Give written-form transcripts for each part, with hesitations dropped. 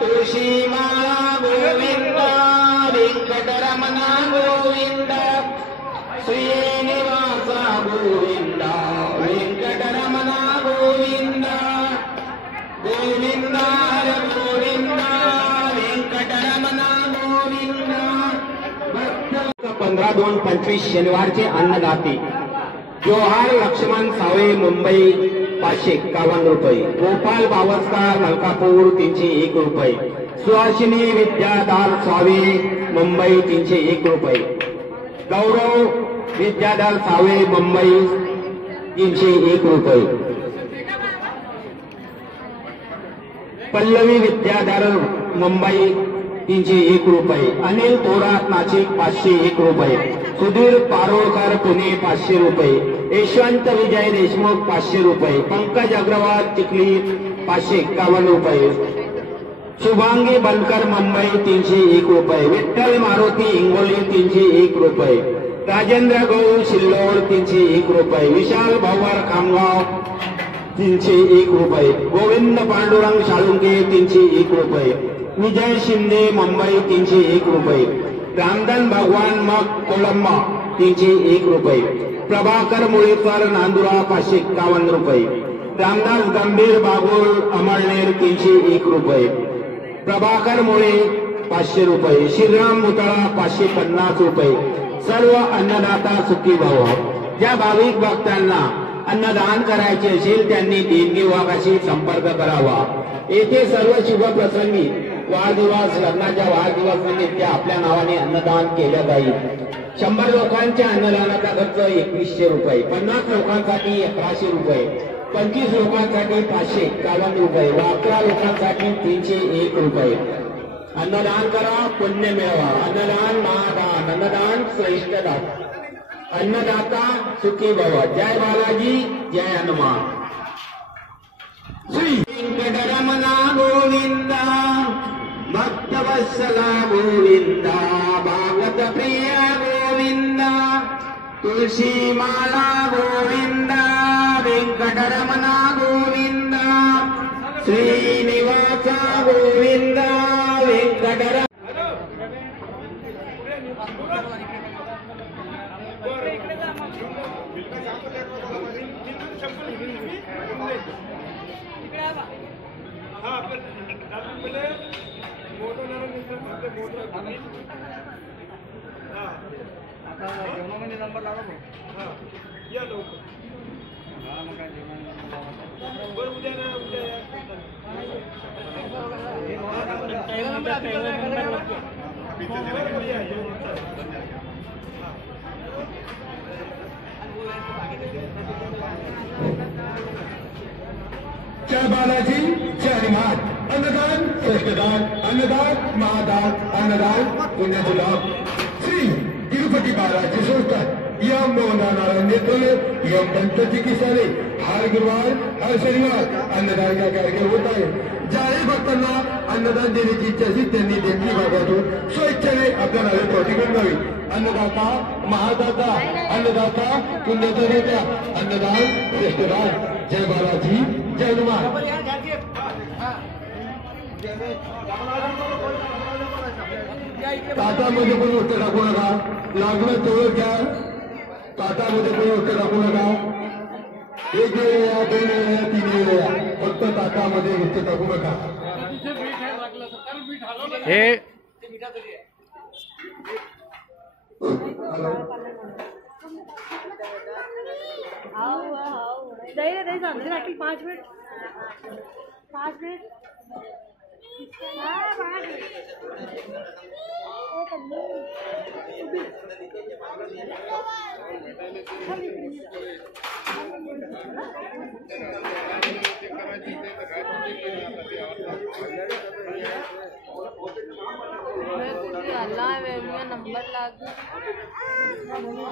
तुळशी माळा गोविंद वेंकटरमण गोविंद श्रीनिवास गोविंद वेंकटरमण गोविंद गोविंद हर गोविंद वेंकटरमण गोविंद 15/2/25 शनिवारचे अन्नदाते जोहार लक्ष्मण सावे मुंबई 551 रुपये, गोपाल बावस्कर मलकापूर 301 रुपये, सुहासिनी विद्याधर सावे मुंबई 301 रुपये, गौरव विद्याधर सावे मुंबई 301 रुपये, पल्लवी विद्याधर मुंबई 301 रुपये, अनिल थोरात नाशिक 501 रुपये, सुधीर पारोळकर पुणे 500 रुपये, यशवंत विजय देशमुख 500 रुपये, पंकज अग्रवाल चिखली 551 रुपये, शुभांगी बनकर मुंबई 301 रुपये, विठ्ठल मारुती हिंगोली 301 रुपये, राजेंद्र गौर सिल्लोड 301 रुपये, विशाल भवर खामगाव 301 रुपये, गोविंद पांडुरंग साळुंके 301 रुपये, विजय शिंदे मुंबई 301 रुपये, रामधन भगवान मग कोलंबा 301 रुपये, प्रभाकर मुळेकर नांदुरा 551 रुपये, रामदास गंभीर बागुल अमळनेर 301 रुपये, प्रभाकर मुळे 500 रुपये, श्रीराम मुतळा 550 रुपये। सर्व अन्नदाता सुखी भाव। ज्या भाविक भक्तांना अन्नदान करायचे असेल त्यांनी देणगी विभागाशी संपर्क करावा। येथे सर्व शुभ प्रसंगी वाढदिवस लग्नाच्या वाढदिवसानिमित्त आपल्या नावाने अन्नदान केले जाईल। 100 लोकांच्या अन्नदानाचा खर्च 2100 रुपये, 50 लोकांसाठी 1100 रुपये, 25 लोकांसाठी 551 रुपये, 11 लोकांसाठी 301 रुपये। अन्नदान करा, पुण्य मिळवा। अन्नदान महादान, अन्नदान श्रेष्ठ दान, अन्नदाता सुखी भव। जय बालाजी, जय हनुमान। श्री वेंकटरमण गोविंद, भक्तवत्सला गोविंद, भागवत प्रिय गोविंद, तुळशी माला गोविंद, वेंकटरमण गोविंद, श्रीनिवास गोविंद, वेंकटरमण। जेवणामध्ये नंबर लावा या लवकर। बरं उद्या ना उद्या जय बालाजी, जय हनुमान। अन्नदान श्रेष्ठदान, अन्नदान महादान, अन्नदान पुण्याचे लाभ। श्री तिरुपति बालाजी संस्थान यम मोहनारायण नेतृत्व यम दंत चिकित्सालय हर गुरुवार हर शनिवार अन्नदान का कार्यक्रम होता है। ज्याही भक्तांना अन्नदान देण्याची इच्छा असेल त्यांनी देणगी भागातून स्वेच्छेने आपल्या नावे पावती बनवावी। अन्नदाता महादाता, अन्नदाता पुण्याचा नेता, अन्नदान श्रेष्ठदान। जय बालाजी, जय हनुमान। ताटामध्ये कोणी उत्तर टाकू नका, लागलं तेवढं घ्या। ताटामध्ये कोणी उत्तर टाकू नका। 1 वेळ या, 2 वेळ या, 3 वेळ या, फक्त ताटामध्ये उत्तर टाकू नका। हे दही 5 मिनट 5 मिनट नंबर लागू मुझे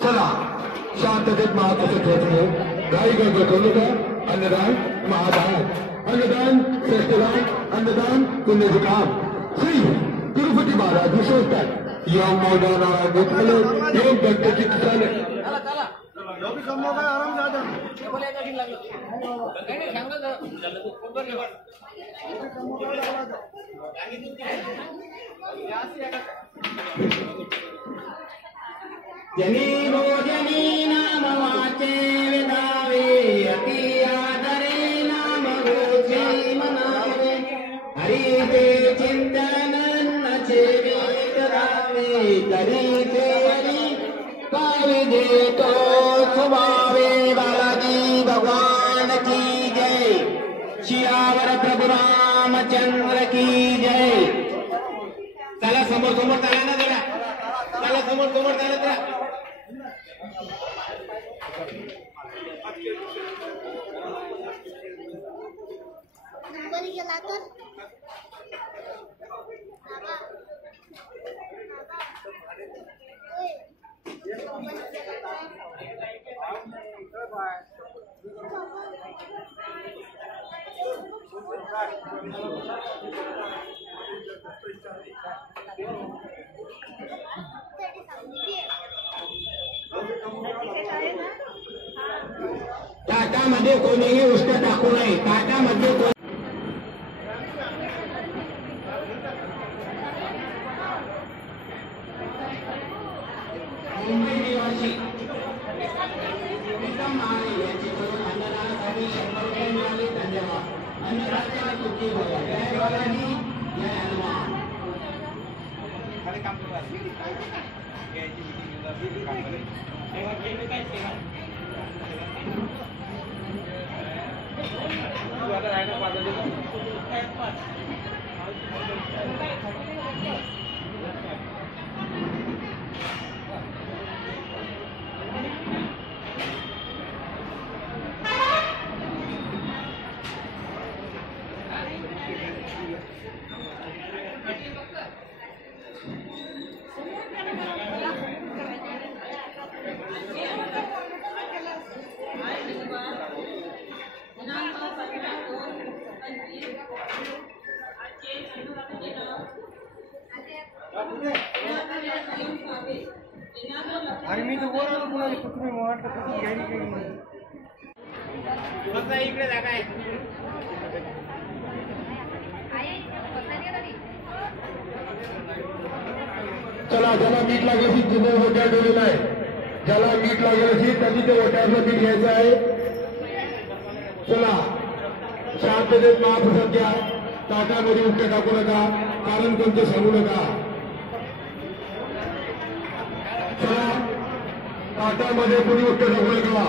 चला शांततेत महापुरुष ठेवणे घाई गडबड करू नका. अन्नदान महादान, अन्नदान श्रेष्ठदान, अन्नदान पुण्याचे काम. श्री तिरुपती महाराज विश्वस्तात या मैदानाला घेतलेले एवं गणपती किसान आराम झाला जनी भोजनी नाम वाचे विधावे अति आदरे नाम रोचे मनावे हरीचे चिंतन नचे करावे तरी ते हरी पावे देतो सुभावे. बालाजी भगवान की जय. शियावर प्रभु रामचंद्र की जय. चला समोर समोर चाला ना जरा. चला समोर समोर चालत राहा. नंबर गेला तर ताटामध्ये कोणीही उष्ट टाकू नये. ताटामध्ये मुंबई निवासी प्रीतम महाले यांची अन्नदानासाठी 100 रुपये मिळाले. धन्यवाद. अन्नदात्याला सुखी भव. जय बालाजी जय हनुमान. आणि मी तर बोललो कुणाला तुम्ही वाटलं कसं घ्यायला काही नाही. इकडे जागा आहे. चला ज्याला मीठ लागेल असेल तिने ओट्या ठेवलेला आहे. ज्याला मीठ लागेल असेल त्यांनी ते ओट्यातलं मीठ घ्यायचं आहे. चला शांततेत महाप्रसाद घ्या. ताटामध्ये उठे टाकू नका. कारण कोणतं सांगू नका. चला ताटामध्ये कोणी उठे टाकू नका.